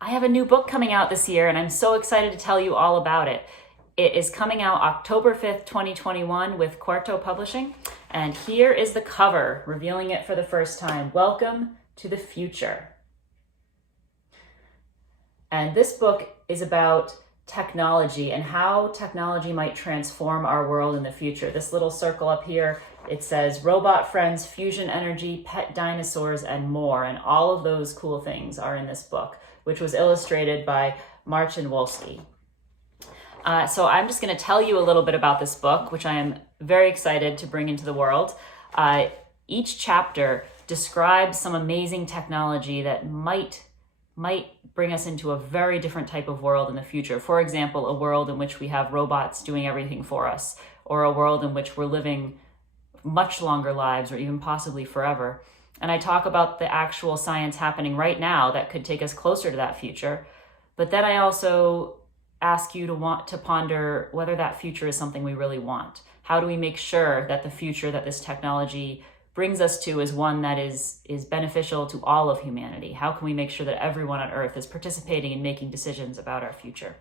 I have a new book coming out this year, and I'm so excited to tell you all about it. It is coming out October 5th, 2021 with Quarto Publishing. And here is the cover, revealing it for the first time. Welcome to the future. And this book is about technology and how technology might transform our world in the future. This little circle up here, it says robot friends, fusion energy, pet dinosaurs, and more. And all of those cool things are in this book, which was illustrated by Marcin Wolski. So I'm just going to tell you a little bit about this book, which I am very excited to bring into the world. Each chapter describes some amazing technology that might bring us into a very different type of world in the future. For example, a world in which we have robots doing everything for us, or a world in which we're living much longer lives, or even possibly forever. And I talk about the actual science happening right now that could take us closer to that future. But then I also ask you to want to ponder whether that future is something we really want. How do we make sure that the future that this technology brings us to is one that is beneficial to all of humanity? How can we make sure that everyone on Earth is participating in making decisions about our future?